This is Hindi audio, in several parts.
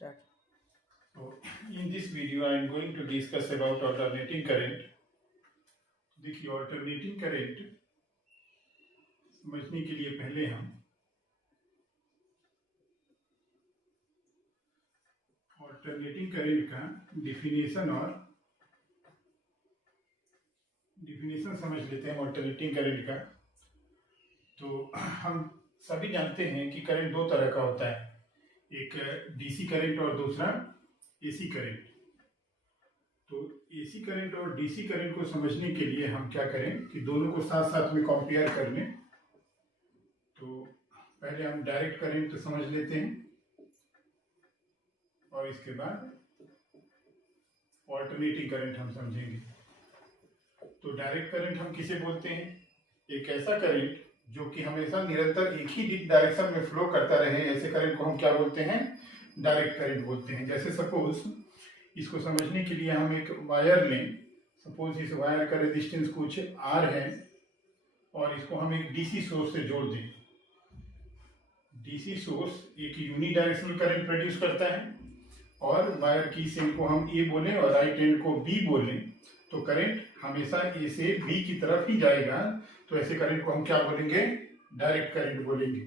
Start. So, in this video, I am going to discuss about alternating current. देखिए alternating current समझने के लिए पहले हम alternating current का definition समझ लेते हैं alternating current का। तो हम सभी जानते हैं कि करंट दो तरह का होता है, एक डीसी करंट और दूसरा एसी करंट। तो एसी करंट और डीसी करंट को समझने के लिए हम क्या करें कि दोनों को साथ साथ में कंपेयर कर लें। तो पहले हम डायरेक्ट करंट समझ लेते हैं और इसके बाद ऑल्टरनेटिंग करंट हम समझेंगे। तो डायरेक्ट करंट हम किसे बोलते हैं? एक ऐसा करंट जो कि हमेशा निरंतर एक ही डायरेक्शन में फ्लो करता रहे, ऐसे करंट को हम क्या बोलते हैं? डायरेक्ट करंट बोलते हैं। जैसे सपोज इसको समझने के लिए हम एक वायर लें। सपोज इस वायर का रेजिस्टेंस कुछ R है और इसको हम एक डीसी सोर्स से जोड़ दें। डीसी सोर्स एक यूनी डायरेक्शनल करंट प्रोड्यूस करता है और वायर की इस एंड को हम ए बोलें और राइट एंड को बी बोलें, तो करंट हमेशा ए से बी की तरफ ही जाएगा। तो ऐसे करंट को हम क्या बोलेंगे? डायरेक्ट करंट बोलेंगे।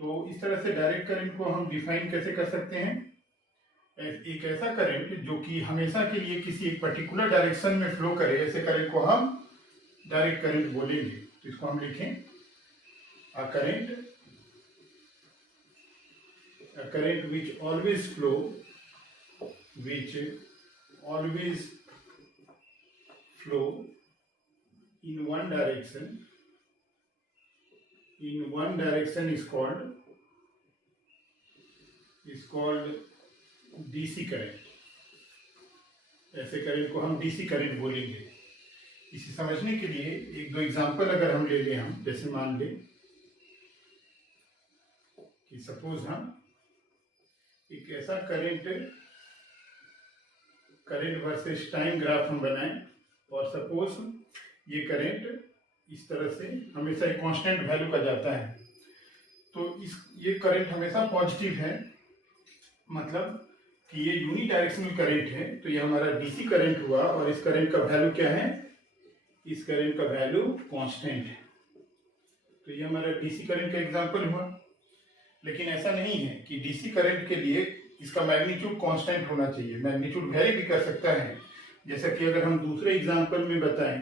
तो इस तरह से डायरेक्ट करंट को हम डिफाइन कैसे कर सकते हैं? एक ऐसा करंट जो कि हमेशा के लिए किसी एक पर्टिकुलर डायरेक्शन में फ्लो करे, ऐसे करंट को हम डायरेक्ट करंट बोलेंगे। तो इसको हम लिखें a current which always flow in one direction is called DC current. ऐसे करंट को हम डीसी करंट बोलेंगे। इसे समझने के लिए एक दो एग्जांपल अगर हम ले लें, हम जैसे मान लें कि सपोज हम एक ऐसा करंट वर्सेस टाइम ग्राफ हम बनाएं और सपोज ये करंट इस तरह से हमेशा एक कांस्टेंट वैल्यू का जाता है। तो ये करंट हमेशा पॉजिटिव है, मतलब कि ये यूनी डायरेक्शनल करंट है। तो ये हमारा डीसी करंट हुआ और इस करंट का वैल्यू क्या है? इस करंट का वैल्यू कांस्टेंट है। तो ये हमारा डीसी करंट का एग्जांपल हुआ। लेकिन ऐसा नहीं है कि डीसी करंट के लिए इसका मैग्नीट्यूड कांस्टेंट होना चाहिए, मैग्नीट्यूड वेरी भी कर सकता है। जैसा कि अगर हम दूसरे एग्जांपल में बताएं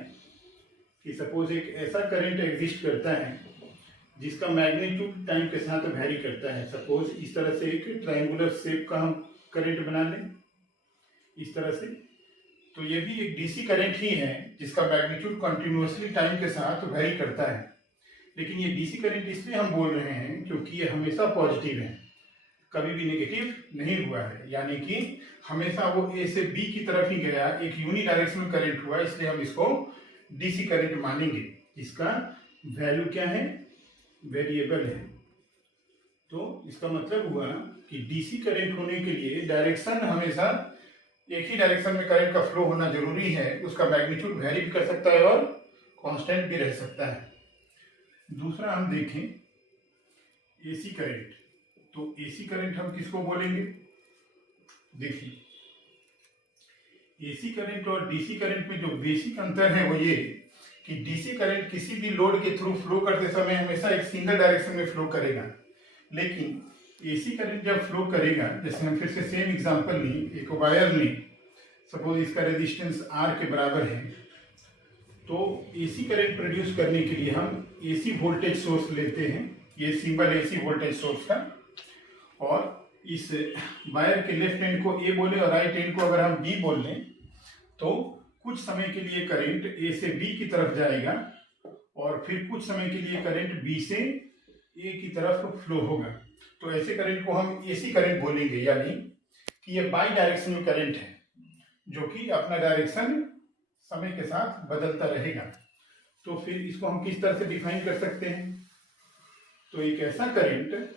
कि सपोज एक ऐसा करंट एग्जिस्ट करता है जिसका मैग्नीट्यूड टाइम के साथ वेरी करता है। सपोज इस तरह से एक ट्रायंगुलर शेप का हम करंट बना लें इस तरह से, तो ये भी एक डीसी करंट ही है जिसका मैग्नीट्यूड कंटिन्यूअसली टाइम के साथ वेरी करता है। लेकिन ये डीसी करंट इसलिए हम बोल रहे हैं क्योंकि ये हमेशा पॉजिटिव है, कभी भी नेगेटिव नहीं हुआ है, यानी कि हमेशा वो ए से बी की तरफ ही गया, एक यूनी डायरेक्शनल करंट हुआ, इसलिए हम इसको डीसी करंट मानेंगे। इसका वैल्यू क्या है? वेरिएबल है। तो इसका मतलब हुआ कि डीसी करंट होने के लिए डायरेक्शन हमेशा एक ही डायरेक्शन में करंट का फ्लो होना जरूरी है। उसका मैग्नीट्यूड वेरी भी कर सकता है और कांस्टेंट भी रह सकता है। दूसरा हम देखें एसी करंट। तो एसी करंट हम किसको बोलेंगे? देखिए एसी करंट और डीसी करंट में जो बेसिक अंतर है वो ये कि डीसी करंट किसी भी लोड के थ्रू फ्लो करते समय हमेशा एक सिंगल डायरेक्शन में फ्लो करेगा, लेकिन एसी करंट जब फ्लो करेगा, जैसे हम फिर से सेम एग्जांपल लें, एक वायर लें, सपोज इसका रेजिस्टेंस R के बराबर है। तो एसी करंट प्रोड्यूस करने के लिए हम एसी वोल्टेज सोर्स लेते हैं, ये सिंबल है एसी वोल्टेज सोर्स का, और इस वायर के लेफ्ट एंड को ए बोले और राइट एंड को अगर हम बी बोल लें, तो कुछ समय के लिए करंट ए से बी की तरफ जाएगा और फिर कुछ समय के लिए करंट बी से ए की तरफ फ्लो होगा। तो ऐसे करंट को हम एसी करंट बोलेंगे, यानी कि ये बाई डायरेक्शनल करंट है जो कि अपना डायरेक्शन समय के साथ बदलता रहेगा। तो फिर इसको हम किस तरह से डिफाइन कर सकते हैं? तो एक ऐसा current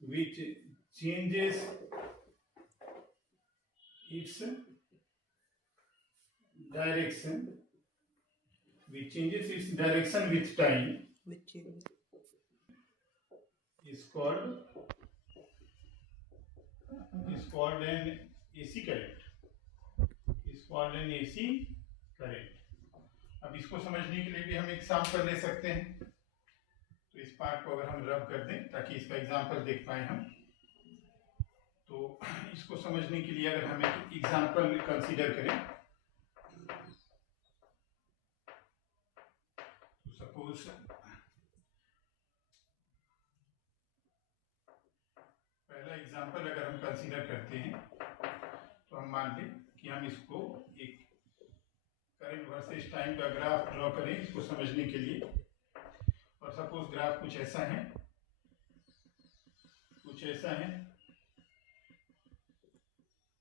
which changes its direction which changes its direction with time is called an AC current. अब इसको समझने के लिए भी हम एग्जांपल ले सकते हैं। तो इस पार्ट को अगर हम रब कर दें ताकि इसका एग्जांपल देख पाए हम, तो इसको समझने के लिए अगर हम एक एग्जांपल कंसीडर करें, तो सपोज पहला एग्जांपल अगर हम कंसीडर करते हैं तो हम मान लें कि हम इसको एक करंट वर्सेस टाइम का ग्राफ ड्रॉ करें इसको समझने के लिए। और सपोज ग्राफ कुछ ऐसा है,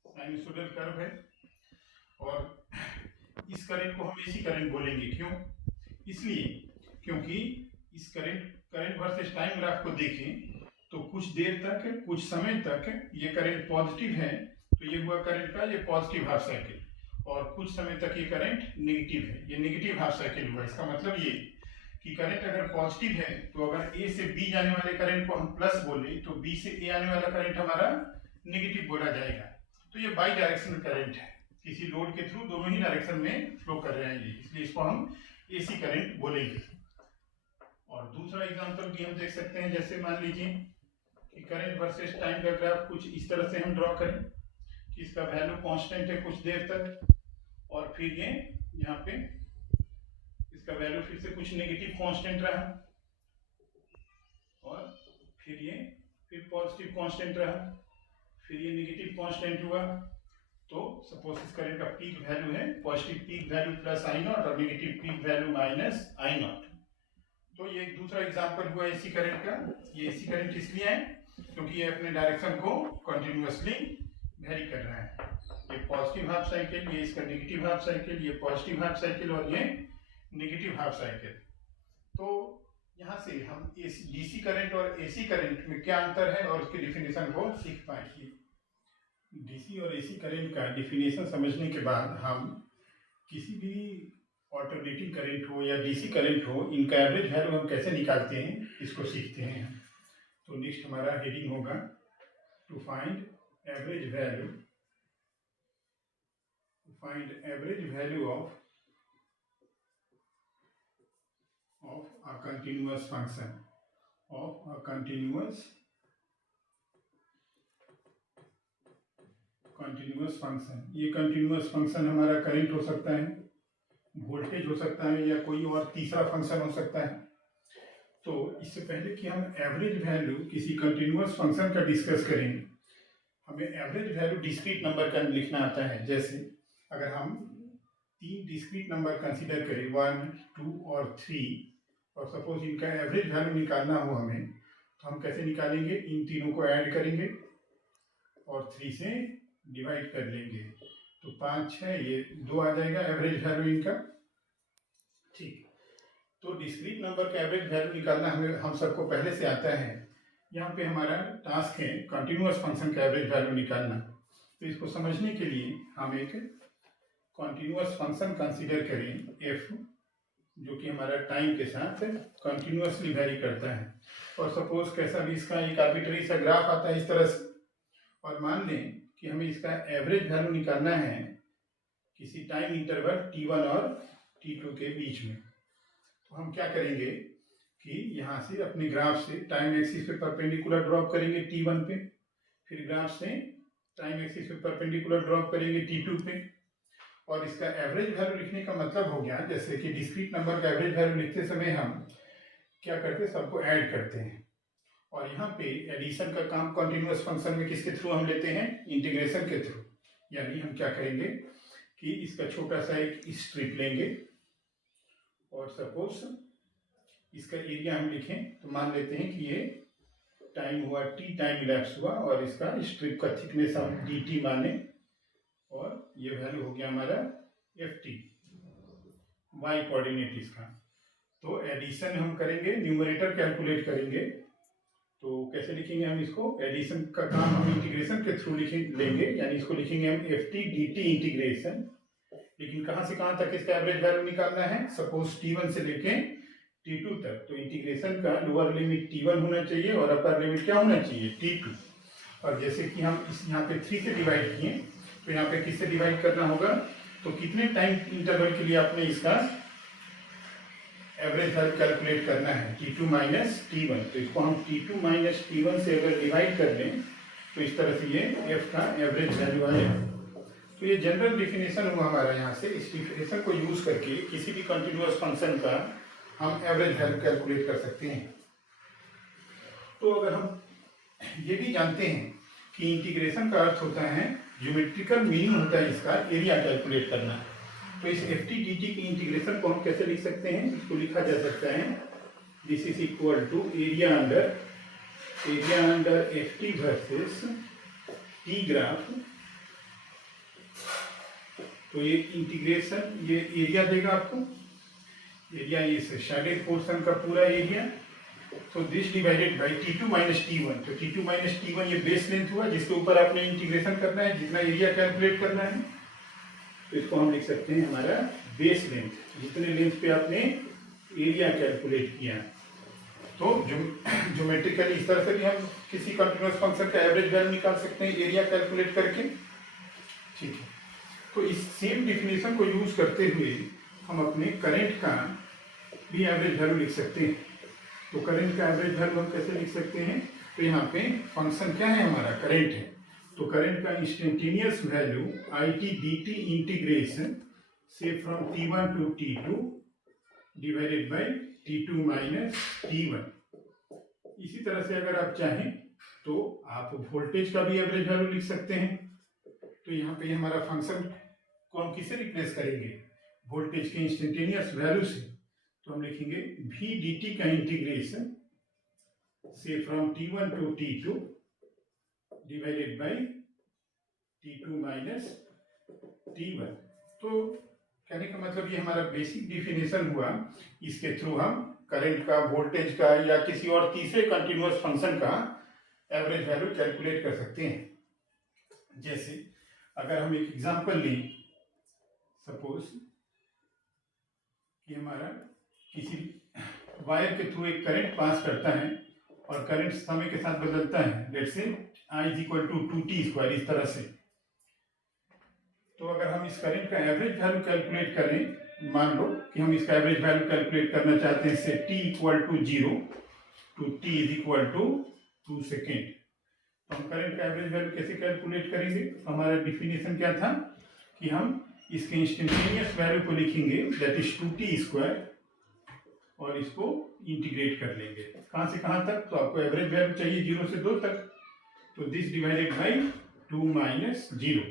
साइनसोइडल कर्व है, और इस करंट को हम एसी करंट बोलेंगे। क्यों? इसलिए क्योंकि इस करंट वर्सेस टाइम ग्राफ को देखें तो कुछ देर तक, कुछ समय तक ये करंट पॉजिटिव है, तो ये हुआ करंट का ये पॉजिटिव हाफ साइकिल, और कुछ समय तक ये करंट नेगेटिव है, ये नेगेटिव हाफ साइकिल हुआ। इसका मतलब ये कि करंट अगर पॉजिटिव है तो अगर ए से बी जाने वाले करंट को हम प्लस बोले तो बी से ए आने वाला करंट हमारा नेगेटिव बोला जाएगा। तो ये बाई डायरेक्शनल करंट है, किसी लोड के थ्रू दोनों ही डायरेक्शन में फ्लो कर रहे हैं ये, इसलिए इसको हम एसी करंट बोलेंगे। और दूसरा एग्जांपल भी हम देख सकते हैं, जैसे मान लीजिए कि करंट वर्सेस टाइम का ग्राफ कुछ इस तरह से हम ड्रॉ करें कि इसका वैल्यू कांस्टेंट है कुछ देर तक, और फिर ये यहाँ पे इसका वैल्यू फिर से कुछ नेगेटिव कांस्टेंट रहा, और फिर पॉजिटिव कांस्टेंट रहा, फिर ये नेगेटिव कांस्टेंट हुआ। तो सपोज इस करंट का पीक वैल्यू है positive peak value plus I naught और negative peak value minus I naught. तो ये एक दूसरा एग्जांपल हुआ एसी करंट का। ये एसी करंट इसलिए है क्योंकि ये अपने डायरेक्शन को कंटिन्यूअसली वेरी कर रहा है। ये पॉजिटिव हाफ साइकिल, ये इसका नेगेटिव हाफ साइकिल, ये पॉजिटिव हाफ साइकिल और ये नेगेटिव हाफ साइकिल। तो यहाँ से हम डीसी करंट और एसी करंट में क्या अंतर है और उसकी डिफिनेशन को सीख पाएंगे। डीसी और एसी करंट का डिफिनेशन समझने के बाद हम किसी भी ऑल्टरनेटिंग करंट हो या डीसी करंट हो, इनका एवरेज वैल्यू हम कैसे निकालते हैं इसको सीखते हैं। तो नेक्स्ट हमारा हेडिंग होगा to find average value of a continuous function ये कंटिन्यूअस फंक्शन हमारा करंट हो सकता है, वोल्टेज हो सकता है, या कोई और तीसरा फंक्शन हो सकता है। तो इससे पहले कि हम एवरेज वैल्यू किसी कंटिन्यूअस फंक्शन का डिस्कस करें, हमें एवरेज वैल्यू डिस्क्रीट नंबर का लिखना आता है। जैसे अगर हम 3 डिस्क्रीट नंबर कंसीडर करें 1, 2 और 3, और सपोज इनका एवरेज वैल्यू निकालना हो हमें, तो हम कैसे निकालेंगे? इन तीनों को ऐड करेंगे और 3 से डिवाइड कर लेंगे, तो 5, 6, ये 2 आ जाएगा एवरेज वैल्यू इनका। ठीक, तो डिस्क्रीट नंबर का एवरेज वैल्यू निकालना हम सबको पहले से आता है। यहाँ पे हमारा टास्क है कंटिन्यूअस फंक्शन का एवरेज वैल्यू निकालना। तो इसको समझने के लिए हम एक कंटिन्यूअस फंक्शन कंसीडर करें एफ, जो कि हमारा टाइम के साथ कंटिन्यूअसली वेरी करता है। और सपोज कैसा भी इसका एक आर्बिट्ररी सा ग्राफ आता है इस तरह से, और मान लें कि हमें इसका एवरेज वैल्यू निकालना है किसी टाइम इंटरवल t1 और t2 के बीच में। तो हम क्या करेंगे कि यहाँ से अपने ग्राफ से टाइम एक्सिस पे परपेंडिकुलर ड्रॉप करेंगे t1 पे, फिर ग्राफ से टाइम एक्सिस पे परपेंडिकुलर ड्रॉप करेंगे t2 पे, और इसका एवरेज वैल्यू लिखने का मतलब हो गया, जैसे कि डिस्क्रीट नंबर का एवरेज वैल्यू लिखते समय हम क्या करते हैं, सबको ऐड करते हैं। और यहाँ पे एडिशन का काम कंटिन्यूअस फंक्शन में किसके थ्रू हम लेते हैं? इंटीग्रेशन के थ्रू। यानी हम क्या करेंगे कि इसका छोटा सा एक स्ट्रिप लेंगे, और सपोज इसका एरिया हम लिखें, तो मान लेते हैं कि ये टाइम हुआ t टाइम इलैप्स हुआ, और इसका स्ट्रिप का थिकनेस हम dt माने, और ये वैल्यू हो गया हमारा ft, y कोऑर्डिनेट इसका। तो एडिशन हम करेंगे, न्यूमरेटर कैलकुलेट करेंगे, तो कैसे लिखेंगे हम इसको? एडिशन का काम हम इंटीग्रेशन के थ्रू लेंगे, यानी इसको लिखेंगे हम ft dt इंटीग्रेशन लेकिन कहाँ से कहाँ तक इसका एवरेज वैल्यू निकालना है, सपोज T1 से लेके T2 तक, तो इंटीग्रेशन का लोअर लिमिट T1 होना चाहिए और अपर लिमिट क्या होना चाहिए, T2। और जैसे कि हम इस यहाँ पे 3 से डिवाइड किए, तो यहाँ पे किससे डिवाइड करना होगा, तो कितने टाइम इंटरवल के लिए आपने इसका एवरेज वैल्यू कैलकुलेट करना है, T2 माइनस T1। तो इसको हम T2 माइनस T1 से अगर डिवाइड कर दें तो इस तरह से ये f का एवरेज वैल्यू आएगा। तो ये जनरल डिफिनेशन हुआ हमारा यहाँ से। इस डिफिनेशन को यूज करके किसी भी कंटिन्यूअस फंक्शन का हम एवरेज वैल्यू कैलकुलेट कर सकते हैं। तो अगर हम ये भी जानते हैं कि इंटीग्रेशन का अर्थ होता है, ज्योमेट्रिकल मीनिंग होता है इसका एरिया कैलकुलेट करना, तो इस ft dt की इंटीग्रेशन को हम कैसे लिख सकते हैं, इसको लिखा जा सकता है this is equal to area under ft versus t graph. तो ये इंटीग्रेशन ये एरिया देगा आपको, एरिया इस शेडेड पोर्शन का पूरा एरिया, तो this divided by T2 minus T1। तो T2 माइनस T1 ये बेस लेंथ हुआ जिसके ऊपर आपने इंटीग्रेशन करना है, जितना एरिया कैलकुलेट करना है। तो इसको हम लिख सकते हैं हमारा बेस लेंथ, जितने लेंथ पे आपने एरिया कैलकुलेट किया। तो ज्योमेट्रिकली इस तरह से भी हम किसी कंटिन्यूअस फंक्शन का एवरेज वैल्यू निकाल सकते हैं एरिया कैलकुलेट करके, ठीक है। तो इस सेम डिफिनेशन को यूज करते हुए हम अपने करंट का भी एवरेज वैल्यू लिख सकते हैं। तो करंट का एवरेज वैल्यू हम कैसे लिख सकते हैं, तो यहाँ पे फंक्शन क्या है हमारा, करंट है। तो करंट का instantaneous value IT dt integration से from T1 to T2 divided by T2 minus T1। इसी तरह से अगर आप चाहें तो आप वोल्टेज का भी एवरेज वैल्यू लिख सकते हैं। तो यहाँ पे हमारा फंक्शन को हम किससे रिप्लेस करेंगे, वोल्टेज के इंस्टेंटेनियस वैल्यू से। तो हम लिखेंगे v dt का इंटीग्रेशन से from T1 to T2 divided by T2 minus T1। तो कहने का मतलब ये हमारा बेसिक डिफिनेशन हुआ, इसके थ्रू हम करंट का, वोल्टेज का या किसी और तीसरे कंटिन्यूअस फंक्शन का एवरेज वैल्यू कैलकुलेट कर सकते हैं। जैसे अगर हम एक एग्जांपल लें, सपोज कि हमारा किसी वायर के थ्रू एक करंट पास करता है और करंट समय के साथ बदलता है, let's say I is equal to 2t², इस तरह से। तो अगर हम इस करंट का एवरेज वैल्यू कैलकुलेट करें, मान लो कि हम इसका एवरेज वैल्यू कैलकुलेट करना चाहते हैं से t equal to 0 to t is equal to 2 second. तो हम करंट का एवरेज वैल्यू कैसे कैलकुलेट करेंगे, हमारा डिफिनेशन क्या था कि हम इसके इंस्टेंटेनियस वैल्यू को लिखेंगे दैट इज 2t² और इसको इंटीग्रेट कर लेंगे कहाँ से कहाँ तक, तो आपको एवरेज वैल्यू चाहिए 0 से 2 तक, तो दिस डिवाइडेड बाई 2 माइनस 0।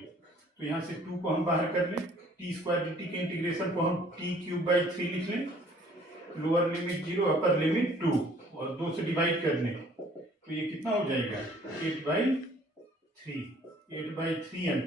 तो यहाँ से 2 को हम बाहर कर लें, t² dt के इंटीग्रेशन को हम t³ 3 लिख लें, लोअर लिमिट 0 अपर लिमिट 2 और 2 से डिवाइड कर लें, तो ये कितना हो जाएगा 8/3 एम्पीयर।